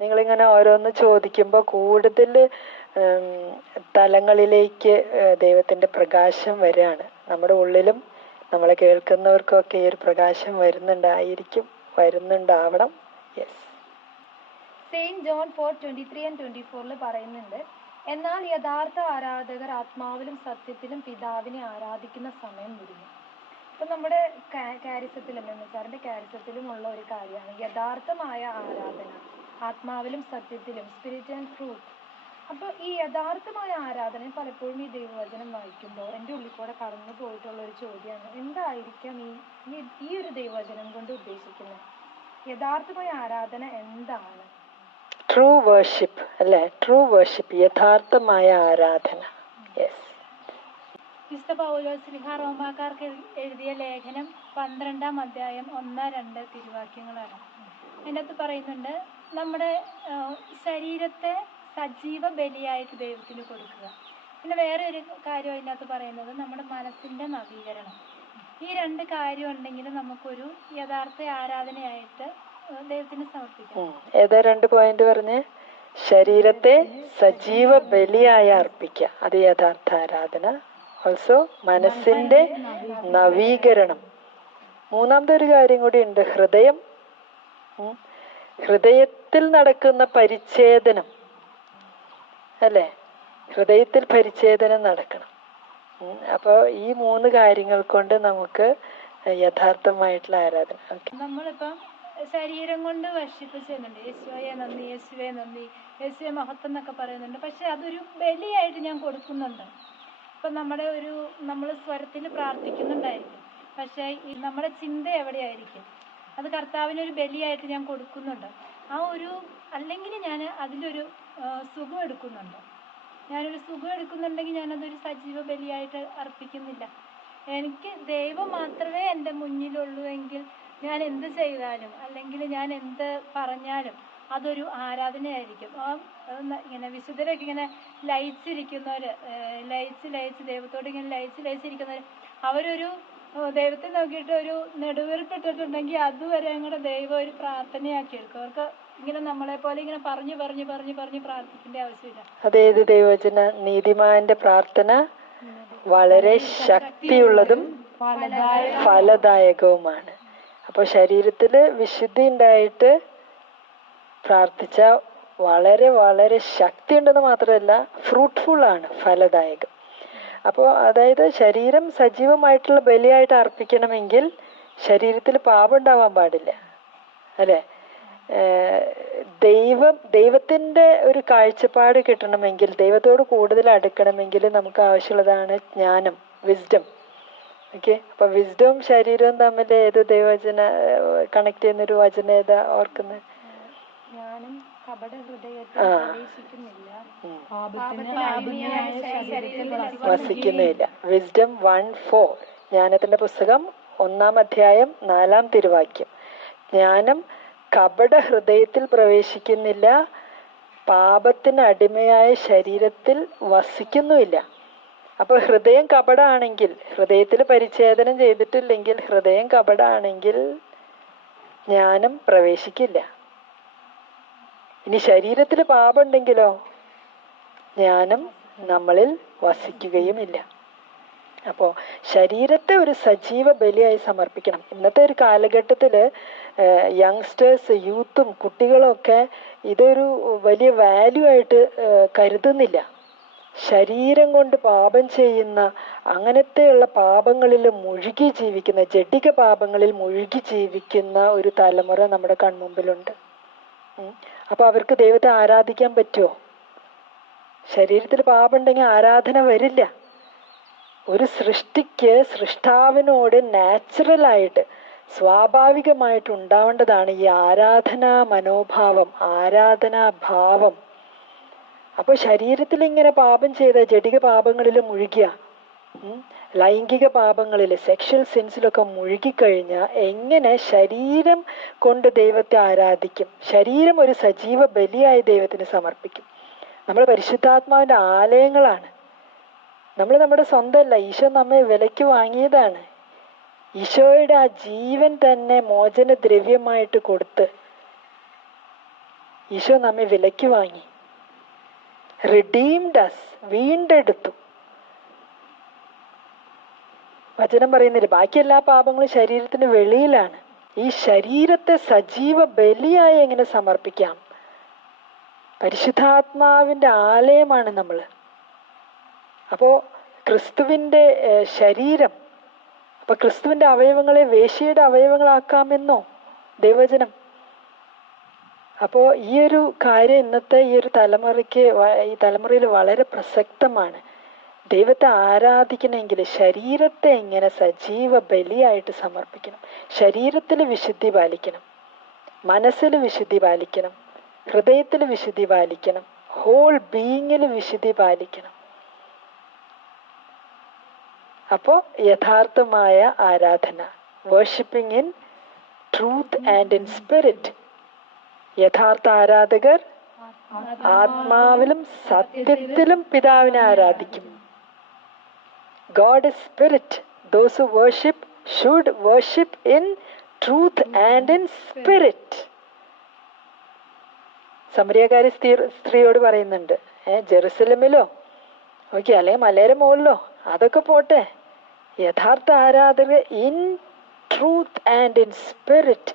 നിങ്ങളിങ്ങനെ ഓരോന്ന് ചോദിക്കുമ്പോൾ കൂടുതൽ തലങ്ങളിലേക്ക് ദൈവത്തിന്റെ പ്രകാശം വരികയാണ് നമ്മുടെ ഉള്ളിലും നമ്മളെ കേൾക്കുന്നവർക്കൊക്കെ ഈ ഒരു പ്രകാശം വരുന്നുണ്ടായിരിക്കും വരുന്നുണ്ടാവണം. Yes saint John four twenty three and twenty ഫോറിൽ പറയുന്നുണ്ട് എന്നാൽ യഥാർത്ഥ ആരാധകർ ആത്മാവിലും സത്യത്തിലും പിതാവിനെ ആരാധിക്കുന്ന സമയം വരുന്നു ഇപ്പൊ നമ്മുടെ കാരിസത്തിലും മെമ്മസാറിന്റെ കാരിസത്തിലും ഉള്ള ഒരു കാര്യമാണ് യഥാർത്ഥമായ ആരാധന. ആത്മാവിലും സത്യത്തിലും സ്പിരിറ്റ് ആൻഡ് ട്രൂത്ത് അപ്പോൾ ഈ യഥാർത്ഥമായ ആരാധന പലപ്പോഴും ഈ ദൈവവചനം വായിക്കുമ്പോൾ എന്റെ ഉള്ളിൽ കൂടെ കടന്നു പോയിട്ടുള്ള ഒരു ചോദ്യമാണ്. എന്തായിരിക്കാം ഈ ഈ- ഈ ഒരു ദൈവവചനം കൊണ്ട് ഉദ്ദേശിക്കുന്നത്? യഥാർത്ഥമായ ആരാധന എന്താണ്? ട്രൂ വേർഷിപ്പ് അല്ലേ? ട്രൂ വേർഷിപ്പ് യഥാർത്ഥമായ ആരാധന. യെസ് വിശുദ്ധ പൗലോസ്ലിഹ റോമാക്കാർക്ക് എഴു- എഴുതിയ ലേഖനം പന്ത്രണ്ടാം അധ്യായം ഒന്ന് രണ്ട് തിരുവാക്യങ്ങളാണ്. അതിനകത്ത് പറയുന്നുണ്ട് നമ്മുടെ ശരീരത്തെ സജീവ ബലിയായിട്ട് ദൈവത്തിന് കൊടുക്കുക. പിന്നെ വേറെ ഒരു കാര്യം അതിനകത്ത് പറയുന്നത് നമ്മുടെ മനസ്സിന്റെ നവീകരണം. ഈ രണ്ട് കാര്യം ഉണ്ടെങ്കിൽ നമുക്കൊരു യഥാർത്ഥ ആരാധനയായിട്ട് ദൈവത്തിന് സമർപ്പിക്കാം. ഏതാ രണ്ട് പോയിന്റ് പറഞ്ഞ്? ശരീരത്തെ സജീവ ബലിയായി അർപ്പിക്കുക. അത് യഥാർത്ഥ ആരാധന. ഓൾസോ മനസ്സിന്റെ നവീകരണം. മൂന്നാമത്തെ ഒരു കാര്യം കൂടി ഉണ്ട്. ഹൃദയം. ഹൃദയത്തിൽ നടക്കുന്ന പരിച്ഛേദനം. അല്ലേ? ഹൃദയത്തിൽ പരിച്ഛേദനം നടക്കണം. അപ്പോൾ ഈ മൂന്ന് കാര്യങ്ങൾ കൊണ്ട് നമുക്ക് യഥാർത്ഥമായിട്ടുള്ള ആരാധന. ശരീരം കൊണ്ട് വർഷിപ്പ് ചെയ്യുന്നുണ്ട്. യേശുവയെ നന്ദി യേശുവെ നന്ദി യേശുവെ മഹത്വം എന്നൊക്കെ പറയുന്നുണ്ട്. പക്ഷെ അതൊരു ബലിയായിട്ട് ഞാൻ കൊടുക്കുന്നുണ്ട്. ഇപ്പം നമ്മുടെ ഒരു നമ്മൾ സ്വരത്തിൽ പ്രാർത്ഥിക്കുന്നുണ്ടായിരിക്കും. പക്ഷേ നമ്മുടെ ചിന്ത എവിടെയായിരിക്കും? അത് കർത്താവിന് ഒരു ബലിയായിട്ട് ഞാൻ കൊടുക്കുന്നുണ്ട്. ആ ഒരു അല്ലെങ്കിൽ ഞാൻ അതിലൊരു സുഖം എടുക്കുന്നുണ്ട്. ഞാനൊരു സുഖം എടുക്കുന്നുണ്ടെങ്കിൽ ഞാനതൊരു സജീവ ബലിയായിട്ട് അർപ്പിക്കുന്നില്ല. എനിക്ക് ദൈവം മാത്രമേ എന്റെ മുന്നിലുള്ളൂ എങ്കിൽ ഞാൻ എന്ത് ചെയ്താലും അല്ലെങ്കിൽ ഞാൻ എന്ത് പറഞ്ഞാലും അതൊരു ആരാധനയായിരിക്കും. ആ ഇങ്ങനെ വിശുദ്ധരൊക്കെ ഇങ്ങനെ ലയിച്ചിരിക്കുന്നവർ ലയിച്ച് ലയിച്ച് ദൈവത്തോട് ഇങ്ങനെ ലയിച്ച് ലയിച്ചിരിക്കുന്നവർ അവരൊരു ദൈവത്തെ നോക്കിയിട്ട് ഒരു നെടുവീർപ്പിട്ടിട്ടുണ്ടെങ്കിൽ അതുവരെ അങ്ങോട്ട് ദൈവം ഒരു പ്രാർത്ഥനയാക്കി എടുക്കും അവർക്ക് ഇങ്ങനെ നമ്മളെ പോലെ ഇങ്ങനെ പറഞ്ഞു പറഞ്ഞു പറഞ്ഞു പറഞ്ഞു പ്രാർത്ഥിക്കേണ്ട ആവശ്യമില്ല. അതേത് ദൈവവചന നീതിമാന്റെ പ്രാർത്ഥന വളരെ ശക്തിയുള്ളതും ഫലദായകവുമാണ്. അപ്പൊ ശരീരത്തിൽ വിശുദ്ധി ഉണ്ടായിട്ട് പ്രാർത്ഥിച്ച വളരെ വളരെ ശക്തി ഉണ്ടെന്ന് മാത്രമല്ല ഫ്രൂട്ട്ഫുൾ ആണ് ഫലദായകം. അപ്പോൾ അതായത് ശരീരം സജീവമായിട്ടുള്ള ബലിയായിട്ട് അർപ്പിക്കണമെങ്കിൽ ശരീരത്തിൽ പാപം ഉണ്ടാവാൻ പാടില്ല. അല്ലേ? ദൈവം ദൈവത്തിന്റെ ഒരു കാഴ്ചപ്പാട് കിട്ടണമെങ്കിൽ ദൈവത്തോട് കൂടുതൽ അടുക്കണമെങ്കിൽ നമുക്ക് ആവശ്യമുള്ളതാണ് ജ്ഞാനം വിസ്ഡം ഓക്കെ അപ്പൊ വിസ്ഡവും ശരീരവും തമ്മിൽ ഏത് ദൈവവചന കണക്ട് ചെയ്യുന്ന ഒരു വചന ഏതാ ഓർക്കുന്നത് ആ. വസിക്കുന്നില്ല. വിസ്ഡം വൺ ഫോർ ജ്ഞാനത്തിന്റെ പുസ്തകം ഒന്നാം അധ്യായം നാലാം തിരുവാക്യം. ജ്ഞാനം കപട ഹൃദയത്തിൽ പ്രവേശിക്കുന്നില്ല. പാപത്തിന് അടിമയായ ശരീരത്തിൽ വസിക്കുന്നുമില്ല. അപ്പൊ ഹൃദയം കപടാണെങ്കിൽ ഹൃദയത്തിൽ പരിച്ഛേദനം ചെയ്തിട്ടില്ലെങ്കിൽ ഹൃദയം കപടാണെങ്കിൽ ജ്ഞാനം പ്രവേശിക്കില്ല. ഇനി ശരീരത്തിൽ പാപം ഉണ്ടെങ്കിലോ ജ്ഞാനം നമ്മളിൽ വസിക്കുകയുമില്ല. അപ്പോൾ ശരീരത്തെ ഒരു സജീവ ബലിയായി സമർപ്പിക്കണം. ഇന്നത്തെ ഒരു കാലഘട്ടത്തിൽ യങ്സ്റ്റേഴ്സ് യൂത്തും കുട്ടികളൊക്കെ ഇതൊരു വലിയ വാല്യൂ ആയിട്ട് കരുതുന്നില്ല. ശരീരം കൊണ്ട് പാപം ചെയ്യുന്ന അങ്ങനത്തെയുള്ള പാപങ്ങളിൽ മുഴുകി ജീവിക്കുന്ന ജഡിക പാപങ്ങളിൽ മുഴുകി ജീവിക്കുന്ന ഒരു തലമുറ നമ്മുടെ കൺമുമ്പിലുണ്ട്. ഉം. അപ്പൊ അവർക്ക് ദൈവത്തെ ആരാധിക്കാൻ പറ്റുമോ ശരീരത്തിൽ പാപമുണ്ടെങ്കിൽ ആരാധന വരില്ല. ഒരു സൃഷ്ടിക്ക് സൃഷ്ടാവിനോട് നാച്ചുറലായിട്ട് സ്വാഭാവികമായിട്ട് ഉണ്ടാവേണ്ടതാണ് ഈ ആരാധനാ മനോഭാവം ആരാധനാഭാവം അപ്പോൾ ശരീരത്തിൽ ഇങ്ങനെ പാപം ചെയ്ത ജടിക പാപങ്ങളിൽ മുഴുകിയ. ലൈംഗിക പാപങ്ങളിൽ സെക്ഷൽ സെൻസിലൊക്കെ മുഴുകിക്കഴിഞ്ഞാൽ എങ്ങനെ ശരീരം കൊണ്ട് ദൈവത്തെ ആരാധിക്കും? ശരീരം ഒരു സജീവ ബലിയായി ദൈവത്തിന് സമർപ്പിക്കും. നമ്മൾ പരിശുദ്ധാത്മാവിന്റെ ആലയങ്ങളാണ്. നമ്മൾ നമ്മുടെ സ്വന്തമല്ല ഈശോ നമ്മെ വിലയ്ക്ക് വാങ്ങിയതാണ്. ഈശോയുടെ ആ ജീവൻ തന്നെ മോചന ദ്രവ്യമായിട്ട് കൊടുത്ത് ഈശോ നമ്മെ വിലയ്ക്ക് വാങ്ങി. റിഡീംഡ് അസ് വീണ്ടെടുത്തു. വചനം പറയുന്നില്ല ബാക്കി എല്ലാ പാപങ്ങളും ശരീരത്തിന് വെളിയിലാണ്. ഈ ശരീരത്തെ സജീവ ബലിയായി എങ്ങനെ സമർപ്പിക്കാം? പരിശുദ്ധാത്മാവിന്റെ ആലയമാണ് നമ്മൾ അപ്പോ ക്രിസ്തുവിന്റെ ശരീരം അപ്പൊ ക്രിസ്തുവിന്റെ അവയവങ്ങളെ വേശിയുടെ അവയവങ്ങളാക്കാമെന്നോ ദൈവചനം അപ്പോ ഈ ഒരു കാര്യം ഇന്നത്തെ ഈ ഒരു തലമുറയ്ക്ക് ഈ തലമുറയിൽ വളരെ പ്രസക്തമാണ്. ദൈവത്തെ ആരാധിക്കണമെങ്കിൽ ശരീരത്തെ എങ്ങനെ സജീവ ബലിയായിട്ട് സമർപ്പിക്കണം. ശരീരത്തിൽ വിശുദ്ധി പാലിക്കണം. മനസ്സിൽ വിശുദ്ധി പാലിക്കണം. ഹൃദയത്തിൽ വിശുദ്ധി പാലിക്കണം. ഹോൾ ബീയിങ്ങിൽ വിശുദ്ധി പാലിക്കണം. അപ്പോൾ യഥാർത്ഥമായ ആരാധന. Worshipping in truth and in spirit യഥാർത്ഥ ആരാധകർ ആത്മാവിലും സത്യത്തിലും പിതാവിനെ ആരാധിക്കും. God is spirit those worship should worship in truth and in spirit സമരിയക്കാരി സ്ത്രീ സ്ത്രീയോട് പറയുന്നുണ്ട് ഏഹ് ജെറുസലമിലോ? ഓക്കെ അല്ലെങ്കിൽ മലയുടെ മോളിലോ? അതൊക്കെ പോട്ടെ. യഥാർത്ഥ ആരാധകർ in truth and in spirit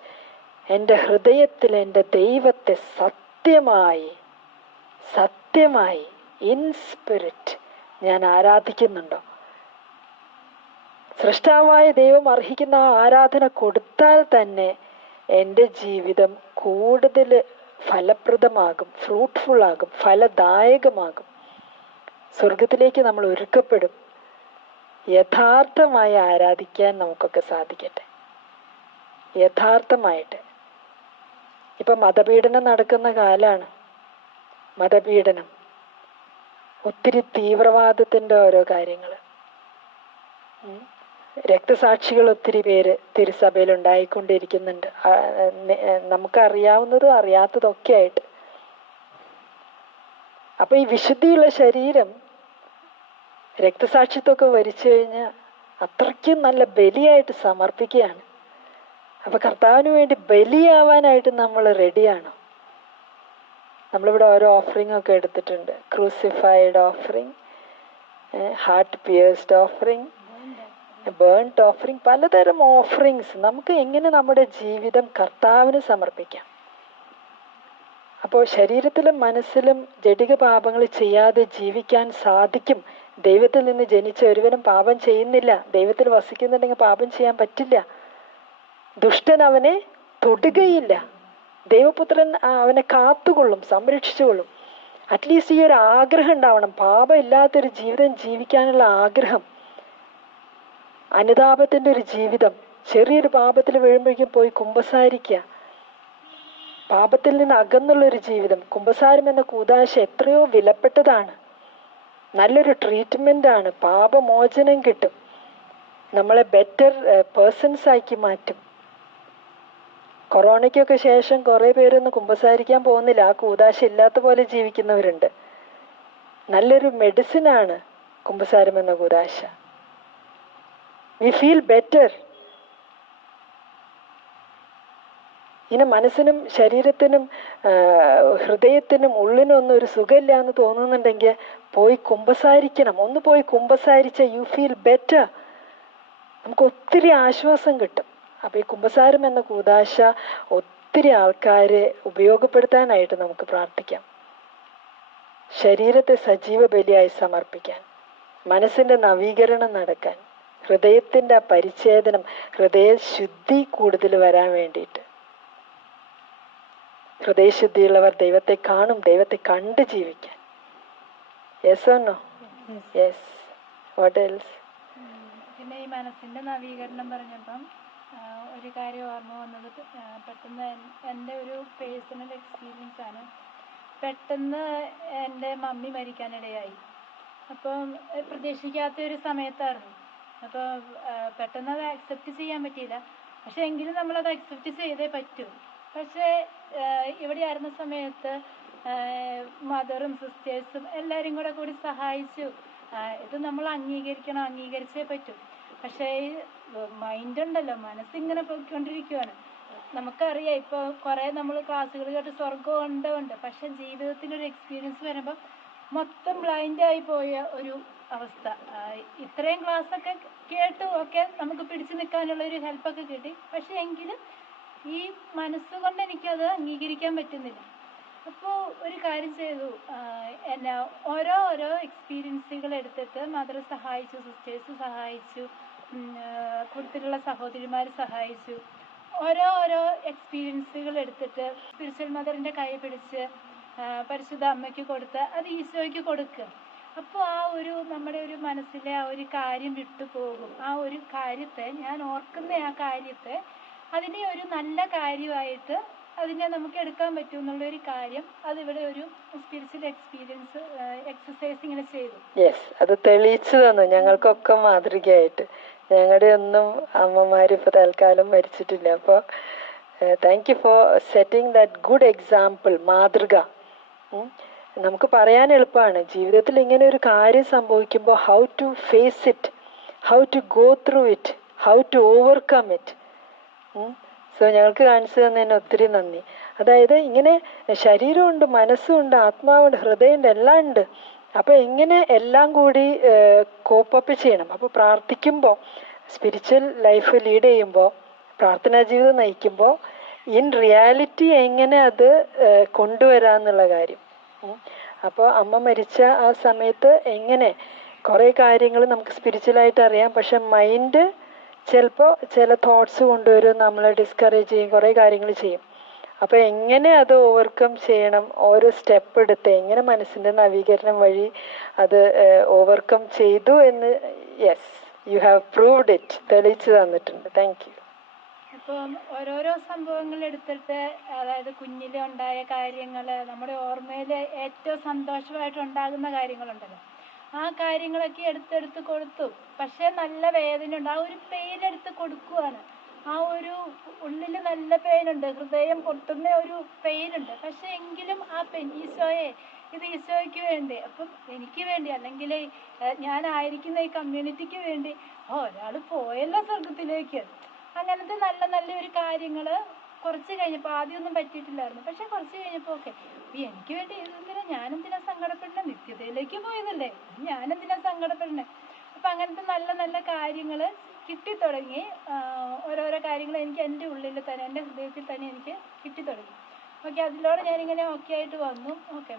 എന്റെ ഹൃദയത്തിൽ എന്റെ ദൈവത്തെ സത്യമായി സത്യമായി ഇൻ സ്പിരിറ്റ് ഞാൻ ആരാധിക്കുന്നുണ്ടോ? സൃഷ്ടാവായ ദൈവം അർഹിക്കുന്ന ആരാധന കൊടുത്താൽ തന്നെ എന്റെ ജീവിതം കൂടുതൽ ഫലപ്രദമാകും ഫ്രൂട്ട്ഫുൾ ആകും ഫലദായകമാകും. സ്വർഗത്തിലേക്ക് നമ്മൾ ഒരുക്കപ്പെടും. യഥാർത്ഥമായി ആരാധിക്കാൻ നമുക്കൊക്കെ സാധിക്കട്ടെ. യഥാർത്ഥമായിട്ട്. ഇപ്പൊ മതപീഡനം നടക്കുന്ന കാലമാണ് മതപീഡനം. ഒത്തിരി തീവ്രവാദത്തിന്റെ ഓരോ കാര്യങ്ങൾ. രക്തസാക്ഷികൾ ഒത്തിരി പേര് തിരുസഭയിൽ ഉണ്ടായിക്കൊണ്ടിരിക്കുന്നുണ്ട് നമുക്കറിയാവുന്നതും അറിയാത്തതൊക്കെ ആയിട്ട് അപ്പൊ ഈ വിശുദ്ധിയുള്ള ശരീരം രക്തസാക്ഷിത്വമൊക്കെ വരിച്ചു കഴിഞ്ഞാൽ അത്രയ്ക്കും നല്ല ബലിയായിട്ട് സമർപ്പിക്കുകയാണ്. അപ്പൊ കർത്താവിന് വേണ്ടി ബലിയാവാനായിട്ട് നമ്മൾ റെഡിയാണോ. നമ്മളിവിടെ ഓരോ ഓഫറിംഗ് ഒക്കെ എടുത്തിട്ടുണ്ട്. Crucified offering heart pierced offering burned offering പലതരം ഓഫറിങ്സ് നമുക്ക് എങ്ങനെ നമ്മുടെ ജീവിതം കർത്താവിന് സമർപ്പിക്കാം? അപ്പോൾ ശരീരത്തിലും മനസ്സിലും ജടിക പാപങ്ങൾ ചെയ്യാതെ ജീവിക്കാൻ സാധിക്കും. ദൈവത്തിൽ നിന്ന് ജനിച്ച ഒരുവനും പാപം ചെയ്യുന്നില്ല. ദൈവത്തിൽ വസിക്കുന്നുണ്ടെങ്കിൽ പാപം ചെയ്യാൻ പറ്റില്ല. ദുഷ്ടൻ അവനെ തൊടുകയില്ല. ദൈവപുത്രൻ അവനെ കാത്തുകൊള്ളും സംരക്ഷിച്ചുകൊള്ളും. അറ്റ്ലീസ്റ്റ് ഈ ഒരു ആഗ്രഹം ഉണ്ടാവണം. പാപം ഇല്ലാത്തൊരു ജീവിതം ജീവിക്കാനുള്ള ആഗ്രഹം. അനുതാപത്തിന്റെ ഒരു ജീവിതം. ചെറിയൊരു പാപത്തിൽ വീഴുമ്പോഴേക്കും പോയി കുമ്പസാരിക്കുക. പാപത്തിൽ നിന്ന് അകന്നുള്ള ഒരു ജീവിതം. കുമ്പസാരം എന്ന കൂതാശ എത്രയോ വിലപ്പെട്ടതാണ്. നല്ലൊരു ട്രീറ്റ്മെന്റ് ആണ്. പാപമോചനം കിട്ടും. നമ്മളെ ബെറ്റർ പേഴ്സൺസ് ആക്കി മാറ്റും. കൊറോണയ്ക്കൊക്കെ ശേഷം കുറേ പേരൊന്നും കുമ്പസാരിക്കാൻ പോകുന്നില്ല. ആ കൂതാശ ഇല്ലാത്ത പോലെ ജീവിക്കുന്നവരുണ്ട്. നല്ലൊരു മെഡിസിൻ ആണ് കുമ്പസാരം എന്ന കൂതാശ. വി ഫീൽ ബെറ്റർ ഇങ്ങനെ മനസ്സിനും ശരീരത്തിനും ഹൃദയത്തിനും ഉള്ളിനും ഒന്നും ഒരു സുഖമില്ല എന്ന് തോന്നുന്നുണ്ടെങ്കിൽ പോയി കുമ്പസാരിക്കണം. ഒന്ന് പോയി കുമ്പസാരിച്ച യു ഫീൽ ബെറ്റർ നമുക്ക് ഒത്തിരി ആശ്വാസം കിട്ടും. അപ്പൊ ഈ കുമ്പസാരം എന്ന കൂതാശ ഒത്തിരി ആൾക്കാരെ ഉപയോഗപ്പെടുത്താനായിട്ട് നമുക്ക് പ്രാർത്ഥിക്കാം. ശരീരത്തെ സജീവ ബലിയായി സമർപ്പിക്കാൻ മനസ്സിന്റെ നവീകരണം നടക്കാൻ. ഹൃദയത്തിന്റെ ആ പരിച്ഛേദനം ഹൃദയ ശുദ്ധി കൂടുതൽ വരാൻ വേണ്ടിയിട്ട്. ഹൃദയശുദ്ധിയുള്ളവർ ദൈവത്തെ കാണും ദൈവത്തെ കണ്ട് ജീവിക്കാൻ. Yes or no yes what else പിന്നെ ഈ മനസ്സിന്റെ നവീകരണം പറഞ്ഞപ്പം ഒരു കാര്യം ഓർമ്മ വന്നത് പെട്ടെന്ന് എൻ- എന്റെ ഒരു പേഴ്സണൽ എക്സ്പീരിയൻസ് ആണ്. പെട്ടെന്ന് എന്റെ മമ്മി മരിക്കാനിടയായി അപ്പം പ്രതീക്ഷിക്കാത്ത ഒരു സമയത്തായിരുന്നു. അപ്പോൾ പെട്ടെന്ന് അത് അക്സെപ്റ്റ് ചെയ്യാൻ പറ്റിയില്ല. പക്ഷെ എങ്കിലും നമ്മളത് അക്സെപ്റ്റ് ചെയ്തേ പറ്റൂ. പക്ഷേ ഇവിടെ ആയിരുന്ന സമയത്ത് മദറും സിസ്റ്റേഴ്സും എല്ലാവരും കൂടെ കൂടി സഹായിച്ചു. ഇത് നമ്മൾ അംഗീകരിക്കണം അംഗീകരിച്ചേ പറ്റൂ. പക്ഷേ മൈൻഡ് ഉണ്ടല്ലോ മനസ്സ് മനസ്സിങ്ങനെ പോയിക്കൊണ്ടിരിക്കുകയാണ് നമുക്കറിയാം ഇപ്പോൾ കുറേ നമ്മൾ ക്ലാസ്സുകൾ കേട്ട് സ്വർഗം ഉണ്ട് ഉണ്ട്. പക്ഷെ ജീവിതത്തിലൊരു എക്സ്പീരിയൻസ് വരുമ്പോൾ മൊത്തം ബ്ലൈൻഡായി പോയ ഒരു അവസ്ഥ. ഇത്രയും ക്ലാസ്സൊക്കെ കേട്ടു ഒക്കെ നമുക്ക് പിടിച്ചു നിൽക്കാനുള്ള ഒരു ഹെൽപ്പൊക്കെ കിട്ടി. പക്ഷെ എങ്കിലും ഈ മനസ്സുകൊണ്ട് എനിക്കത് അംഗീകരിക്കാൻ പറ്റുന്നില്ല. അപ്പോൾ ഒരു കാര്യം ചെയ്തു. എന്നാ ഓരോ ഓരോ എക്സ്പീരിയൻസുകൾ എടുത്തിട്ട് മദർ സഹായിച്ചു സിസ്റ്റേഴ്സ് സഹായിച്ചു കൂട്ടത്തിലുള്ള സഹോദരിമാർ സഹായിച്ചു. ഓരോ ഓരോ എക്സ്പീരിയൻസുകൾ എടുത്തിട്ട് സ്പിരിച്വൽ മദറിന്റെ കൈ പിടിച്ച് പരിശുദ്ധ അമ്മയ്ക്ക് കൊടുത്ത് അത് ഈശോയ്ക്ക് കൊടുക്കുക. അപ്പോൾ ആ ഒരു നമ്മുടെ ഒരു മനസ്സിലെ ആ ഒരു കാര്യം വിട്ടു പോകും. ആ ഒരു കാര്യത്തെ ഞാൻ ഓർക്കുന്ന ആ കാര്യത്തെ അതിനെ ഒരു നല്ല കാര്യമായിട്ട് അതിനെ നമുക്ക് എടുക്കാൻ പറ്റും എന്നുള്ളൊരു കാര്യം അതിവിടെ ഒരു സ്പിരിച്വൽ എക്സ്പീരിയൻസ് എക്സസൈസ് ഇങ്ങനെ ചെയ്തു. യെസ് അത് തെളിയിച്ചു തന്നു ഞങ്ങൾക്കൊക്കെ മാതൃകയായിട്ട്. ഞങ്ങളുടെ ഒന്നും അമ്മമാർ ഇപ്പോൾ തൽക്കാലം മരിച്ചിട്ടില്ല. അപ്പോൾ thank you for setting that good example മാതൃക. നമുക്ക് പറയാൻ എളുപ്പമാണ്. ജീവിതത്തിൽ ഇങ്ങനെ ഒരു കാര്യം സംഭവിക്കുമ്പോൾ how to face it how to go through it how to overcome it so ഞങ്ങൾക്ക് കാണിച്ചു തന്നതിന് ഒത്തിരി നന്ദി. അതായത് ഇങ്ങനെ ശരീരമുണ്ട് മനസ്സുണ്ട് ആത്മാവുണ്ട് ഹൃദയമുണ്ട് എല്ലാം ഉണ്ട്. അപ്പോൾ എങ്ങനെ എല്ലാം കൂടി കോപ്പപ്പ് ചെയ്യണം? അപ്പോൾ പ്രാർത്ഥിക്കുമ്പോൾ സ്പിരിച്വൽ ലൈഫ് ലീഡ് ചെയ്യുമ്പോൾ പ്രാർത്ഥനാ ജീവിതം നയിക്കുമ്പോൾ ഇൻ റിയാലിറ്റി എങ്ങനെ അത് കൊണ്ടുവരാമെന്നുള്ള കാര്യം. അപ്പോൾ അമ്മ മരിച്ച ആ സമയത്ത് എങ്ങനെ കുറേ കാര്യങ്ങൾ നമുക്ക് സ്പിരിച്വലായിട്ട് അറിയാം. പക്ഷെ മൈൻഡ് ചിലപ്പോൾ ചില തോട്ട്സ് കൊണ്ടുവരും നമ്മളെ ഡിസ്കറേജ് ചെയ്യും കുറേ കാര്യങ്ങൾ ചെയ്യും. അപ്പോൾ എങ്ങനെ അത് ഓവർകം ചെയ്യണം? ഓരോ സ്റ്റെപ്പ് എടുത്ത് എങ്ങനെ മനസ്സിന്റെ നവീകരണം വഴി അത് ഓവർകം ചെയ്തു എന്ന് yes you have proved it തെളിയിച്ചു തന്നിട്ടുണ്ട്. താങ്ക് യു അപ്പം ഓരോരോ സംഭവങ്ങൾ എടുത്തിട്ട് അതായത് കുഞ്ഞിലെ ഉണ്ടായ കാര്യങ്ങൾ നമ്മുടെ ഓർമ്മയിൽ ഏറ്റവും സന്തോഷമായിട്ട് ഉണ്ടാകുന്ന കാര്യങ്ങളുണ്ടല്ലോ. ആ കാര്യങ്ങളൊക്കെ എടുത്തെടുത്ത് കൊടുത്തു. പക്ഷേ നല്ല വേദന ഉണ്ട്. ആ ഒരു പെയിൻ എടുത്ത് കൊടുക്കുവാണ്. ആ ഒരു ഉള്ളിൽ നല്ല പെയിനുണ്ട് ഹൃദയം പൊട്ടുന്ന ഒരു പെയിനുണ്ട് പക്ഷെ എങ്കിലും ആ പെയിൻ ഈശോയെ ഇത് ഈശോയ്ക്ക് വേണ്ടി അപ്പം എനിക്ക് വേണ്ടി അല്ലെങ്കിൽ ഞാനായിരിക്കുന്ന ഈ കമ്മ്യൂണിറ്റിക്ക് വേണ്ടി ഒരാൾ പോയല്ലോ സ്വർഗത്തിലേക്ക് അങ്ങനത്തെ നല്ല നല്ല ഒരു കുറച്ച് കഴിഞ്ഞപ്പോൾ ആദ്യമൊന്നും പറ്റിയിട്ടില്ലായിരുന്നു. പക്ഷെ കുറച്ച് കഴിഞ്ഞപ്പോൾ ഒക്കെ എനിക്ക് വേണ്ടി എന്തിനാ ഞാനെന്തിനാ സങ്കടപ്പെടണേ? നിത്യതയിലേക്ക് പോയതല്ലേ. ഞാനെന്തിനാ സങ്കടപ്പെടണേ? അപ്പം അങ്ങനത്തെ നല്ല നല്ല കാര്യങ്ങൾ കിട്ടിത്തുടങ്ങി. ഓരോരോ കാര്യങ്ങൾ എനിക്ക് എന്റെ ഉള്ളിൽ തന്നെ എന്റെ ഹൃദയത്തിൽ തന്നെ എനിക്ക് കിട്ടിത്തുടങ്ങി. ഓക്കെ അതിലൂടെ ഞാനിങ്ങനെ ഓക്കെ ആയിട്ട് വന്നു. ഓക്കെ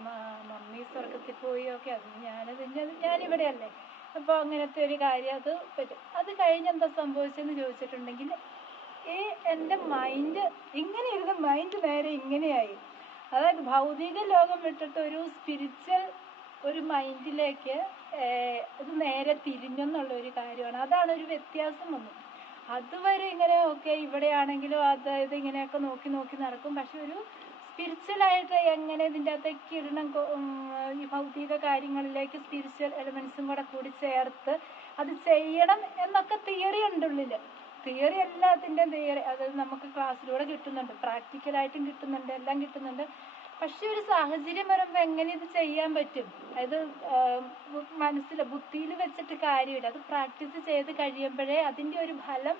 മമ്മി സ്വർഗത്തിൽ പോയി. ഓക്കെ അത് ഞാനത് ഞാനിവിടെയല്ലേ. അപ്പോൾ അങ്ങനത്തെ ഒരു കാര്യം അത് പറ്റും. അത് കഴിഞ്ഞ് എന്താ സംഭവിച്ചതെന്ന് ചോദിച്ചിട്ടുണ്ടെങ്കിൽ ഈ എന്റെ മൈൻഡ് ഇങ്ങനെ ഇരുന്ന മൈൻഡ് നേരെ ഇങ്ങനെയായി. അതായത് ഭൗതിക ലോകം വിട്ടിട്ട് ഒരു സ്പിരിച്വൽ ഒരു മൈൻഡിലേക്ക് അത് നേരെ തിരിഞ്ഞെന്നുള്ള ഒരു കാര്യമാണ്. അതാണ് ഒരു വ്യത്യാസം വന്നത് അതുവരെ ഇങ്ങനെ ഓക്കെ ഇവിടെയാണെങ്കിലും അതായത് ഇങ്ങനെയൊക്കെ നോക്കി നോക്കി നടക്കും. പക്ഷെ ഒരു സ്പിരിച്വലായിട്ട് എങ്ങനെ ഇതിന്റെ അകത്തേക്ക് ഇടണം ഈ ഭൗതിക കാര്യങ്ങളിലേക്ക് സ്പിരിച്വൽ എലമെൻസും കൂടെ കൂടി ചേർത്ത് അത് ചെയ്യണം എന്നൊക്കെ തിയറി ഉണ്ട് ഉള്ളിൽ തിയറി എല്ലാത്തിന്റെയും തിയറി അത് നമുക്ക് ക്ലാസ്സിലൂടെ കിട്ടുന്നുണ്ട്. പ്രാക്ടിക്കലായിട്ടും കിട്ടുന്നുണ്ട് എല്ലാം കിട്ടുന്നുണ്ട്. പക്ഷെ ഒരു സാഹചര്യം വരുമ്പോൾ എങ്ങനെ ഇത് ചെയ്യാൻ പറ്റും? അത് മനസ്സിൽ ബുദ്ധിയിൽ വെച്ചിട്ട് കാര്യമില്ല. അത് പ്രാക്ടീസ് ചെയ്ത് കഴിയുമ്പോഴേ അതിന്റെ ഒരു ഫലം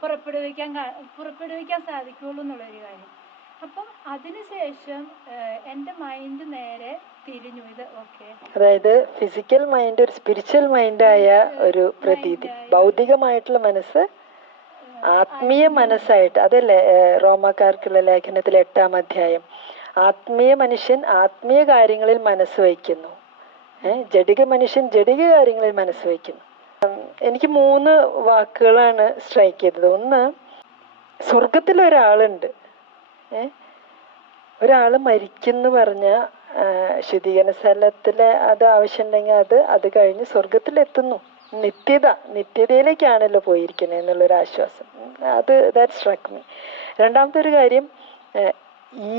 പുറപ്പെടുവിക്കാൻ പുറപ്പെടുവിക്കാൻ സാധിക്കുള്ളൂ എന്നുള്ളൊരു കാര്യം. അപ്പം അതിനുശേഷം എന്റെ മൈൻഡ് നേരെ തിരിഞ്ഞു. ഇത് ഓക്കെ അതായത് ഫിസിക്കൽ മൈൻഡ് ഒരു സ്പിരിച്വൽ മൈൻഡ് ആയ ഒരു പ്രതീതി. ഭൗതികമായിട്ടുള്ള മനസ്സ് ആത്മീയ മനസ്സായിട്ട് അതല്ലേ റോമാക്കാർക്കുള്ള ലേഖനത്തിൽ എട്ടാം അധ്യായം. ആത്മീയ മനുഷ്യൻ ആത്മീയ കാര്യങ്ങളിൽ മനസ്സ് വയ്ക്കുന്നു. ഏഹ് ജഡിക മനുഷ്യൻ ജഡിക കാര്യങ്ങളിൽ മനസ്സ് വയ്ക്കുന്നു. എനിക്ക് മൂന്ന് വാക്കുകളാണ് സ്ട്രൈക്ക് ചെയ്തത്. ഒന്ന് സ്വർഗത്തിൽ ഒരാളുണ്ട് ഒരാൾ മരിക്കുന്നു പറഞ്ഞ ശുദ്ധീകരണ സ്ഥലത്തിലെ അത് ആവശ്യമുണ്ടെങ്കിൽ അത് അത് കഴിഞ്ഞ് സ്വർഗത്തിലെത്തുന്നു നിത്യത നിത്യതയിലേക്കാണല്ലോ പോയിരിക്കുന്നത് എന്നുള്ളൊരു ആശ്വാസം. അത് ദാറ്റ് സ്ട്രക്ക് മീ രണ്ടാമത്തെ ഒരു കാര്യം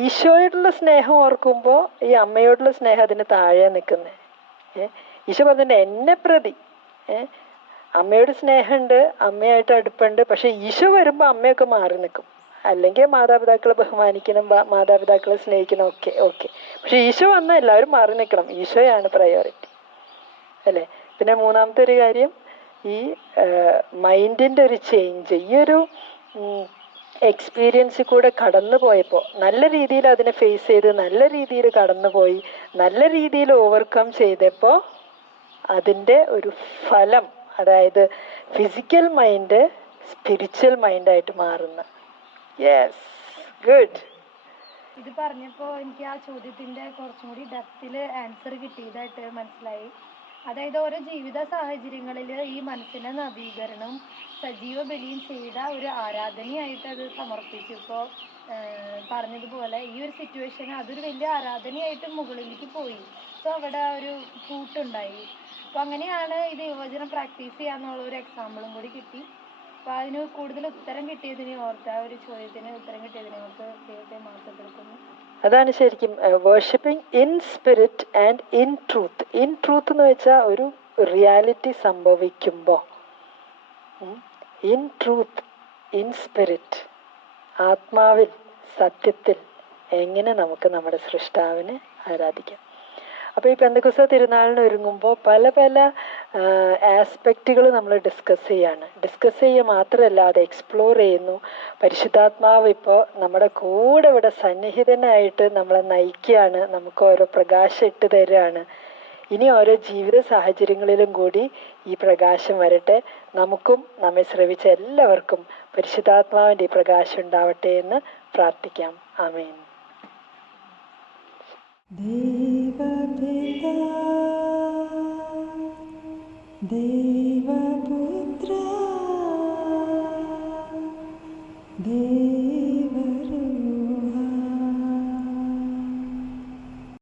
ഈശോയോടുള്ള സ്നേഹം ഓർക്കുമ്പോൾ ഈ അമ്മയോടുള്ള സ്നേഹം അതിന് താഴെ നിൽക്കുന്നത് ഈശോ പറഞ്ഞിട്ടുണ്ട് എന്നെ പ്രതി. അമ്മയോട് സ്നേഹമുണ്ട് അമ്മയായിട്ട് അടുപ്പുണ്ട് പക്ഷെ ഈശോ വരുമ്പോൾ അമ്മയൊക്കെ മാറി നിൽക്കും അല്ലെങ്കിൽ മാതാപിതാക്കളെ ബഹുമാനിക്കണം മാതാപിതാക്കളെ സ്നേഹിക്കണം ഒക്കെ ഓക്കെ പക്ഷെ ഈശോ വന്ന എല്ലാവരും മാറി നിൽക്കണം. ഈശോയാണ് പ്രയോറിറ്റി അല്ലേ? പിന്നെ മൂന്നാമത്തെ ഒരു കാര്യം ഈ മൈൻഡിന്റെ ഒരു ചേഞ്ച് ഈ ഒരു എക്സ്പീരിയൻസിൽ കൂടെ കടന്നു പോയപ്പോൾ നല്ല രീതിയിൽ അതിനെ ഫേസ് ചെയ്ത് നല്ല രീതിയിൽ കടന്നുപോയി നല്ല രീതിയിൽ ഓവർകം ചെയ്തപ്പോൾ അതിന്റെ ഒരു ഫലം അതായത് ഫിസിക്കൽ മൈൻഡ് സ്പിരിച്വൽ മൈൻഡായിട്ട് മാറുന്നു. യെസ് ഗുഡ് ഇത് പറഞ്ഞപ്പോൾ എനിക്ക് ആ ചോദ്യത്തിന്റെ കുറച്ചും കൂടി ഡെപ്തിൽ ആൻസർ കിട്ടിയതായിട്ട് മനസ്സിലായി. അതായത് ഓരോ ജീവിത സാഹചര്യങ്ങളിൽ ഈ മനസ്സിന്റെ നവീകരണം സജീവ ബലിയും ചെയ്ത ഒരു ആരാധനയായിട്ട് അത് സമർപ്പിച്ചു. ഇപ്പോൾ പറഞ്ഞതുപോലെ ഈ ഒരു സിറ്റുവേഷൻ അതൊരു വലിയ ആരാധനയായിട്ട് മുകളിലേക്ക് പോയി. സോ അവിടെ ഒരു കൂട്ടുണ്ടായി. അപ്പോൾ അങ്ങനെയാണ് ഇത് യുവജനം പ്രാക്ടീസ് ചെയ്യാന്നുള്ള ഒരു എക്സാമ്പിളും കൂടി കിട്ടി. അപ്പോൾ അതിന് കൂടുതൽ ഉത്തരം കിട്ടിയതിനെ ഓർത്ത് ആ ഒരു ചോദ്യത്തിന് ഉത്തരം കിട്ടിയതിനെ ഓർത്ത് ദൈവത്തെ മാറ്റപ്പെടുത്തുന്നു. അതാണ് ശരിക്കും worshipping in spirit and in truth in truth എന്ന് വെച്ചാൽ ഒരു റിയാലിറ്റി സംഭവിക്കുമ്പോൾ ഇൻ ട്രൂത്ത് ഇൻ സ്പിരിറ്റ് ആത്മാവിൽ സത്യത്തിൽ എങ്ങനെ നമുക്ക് നമ്മുടെ സൃഷ്ടാവിനെ ആരാധിക്കാം? അപ്പോൾ ഈ പെന്തകുസ തിരുനാളിന് ഒരുങ്ങുമ്പോൾ പല പല ആസ്പെക്റ്റുകൾ നമ്മൾ ഡിസ്കസ് ചെയ്യാണ്. ഡിസ്കസ് ചെയ്യുക മാത്രമല്ല അത് എക്സ്പ്ലോർ ചെയ്യുന്നു. പരിശുദ്ധാത്മാവ് ഇപ്പോൾ നമ്മുടെ കൂടെ ഇവിടെ സന്നിഹിതനായിട്ട് നമ്മളെ നയിക്കുകയാണ്. നമുക്ക് ഓരോ പ്രകാശം ഇട്ട് തരികയാണ്. ഇനി ഓരോ ജീവിത സാഹചര്യങ്ങളിലും കൂടി ഈ പ്രകാശം വരട്ടെ. നമുക്കും നമ്മെ ശ്രവിച്ച എല്ലാവർക്കും പരിശുദ്ധാത്മാവിന്റെ ഈ പ്രകാശം ഉണ്ടാവട്ടെ എന്ന് പ്രാർത്ഥിക്കാം. ആമേൻ. Deva Pita Deva